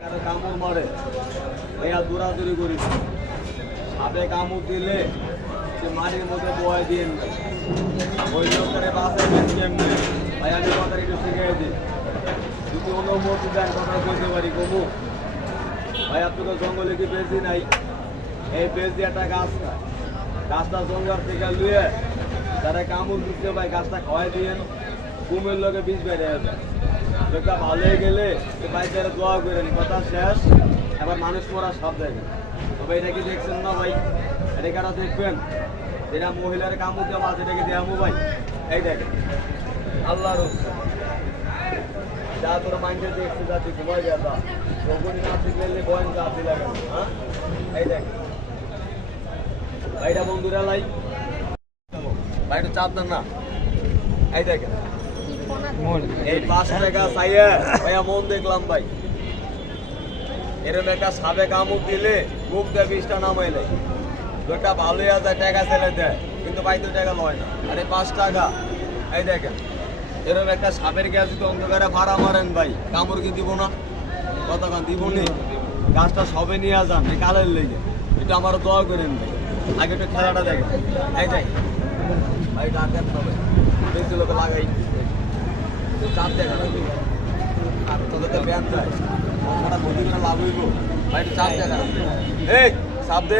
কারও কামড় মারে এরা দৌড়াদৌড়ি করিস। সাপে কামড় দিলে সে মধ্যে বয় দিয়ে। ওই লোকের বাসে কেমনে? ভাই আমি কথা একটু কমু। ভাই আপনি জঙ্গলে কি বেশি নাই? এই বেশ দিয়ে একটা গাছ গাছটা জঙ্গল থেকে লুয়ে, যারা কামড় দিচ্ছে ভাই, গাছটা খাওয়াই দিয়েন ঘুমের লোকে বীজ বেড়ে যায় লোকটা ভালো হয়ে গেলে সে বাইরে দোয়া করেন, কথা শেষ। এবার মানুষ মরা সব দেখেন তবে এটা কি দেখছেন না ভাই? এটা কারা দেখবেন? যেটা মহিলার কামড় দেওয়া মাছ এটাকে দেওয়া ভাই। এই দেখেন, আল্লাহর রহমতে। যা তোর মাইন্ডে দেখছে যা তুই ঘুমাই যা যা। যখনই না শিখলে বয়ন যা তুই লাগে হ্যাঁ? এই দেখ ভাইটা বন্ধুরা লাই। ভাইটা চাপ দেন না। এই দেখেন। এই ভাইয়া মন দেখলাম ভাই। একটা দিলে লোকটা ভালোই দেয়, কিন্তু লয় না। আরে একটা সাপের অন্ধকারে ভাড়া মারেন ভাই, কামড় কি না? কতক্ষণ গাছটা সবে নিয়ে যান, এই কালের লেগে। এটা আমারও দোয়া করেন ভাই। আগে একটু খেলাটা দেখেন। এই দেখ, ভাই ডাকেন লোক লাগাই। চাপ দেখা আর তোদের তো ব্যান দেয় লাভ হইব। ভাই চাপ দেখা এই, চাপ দে।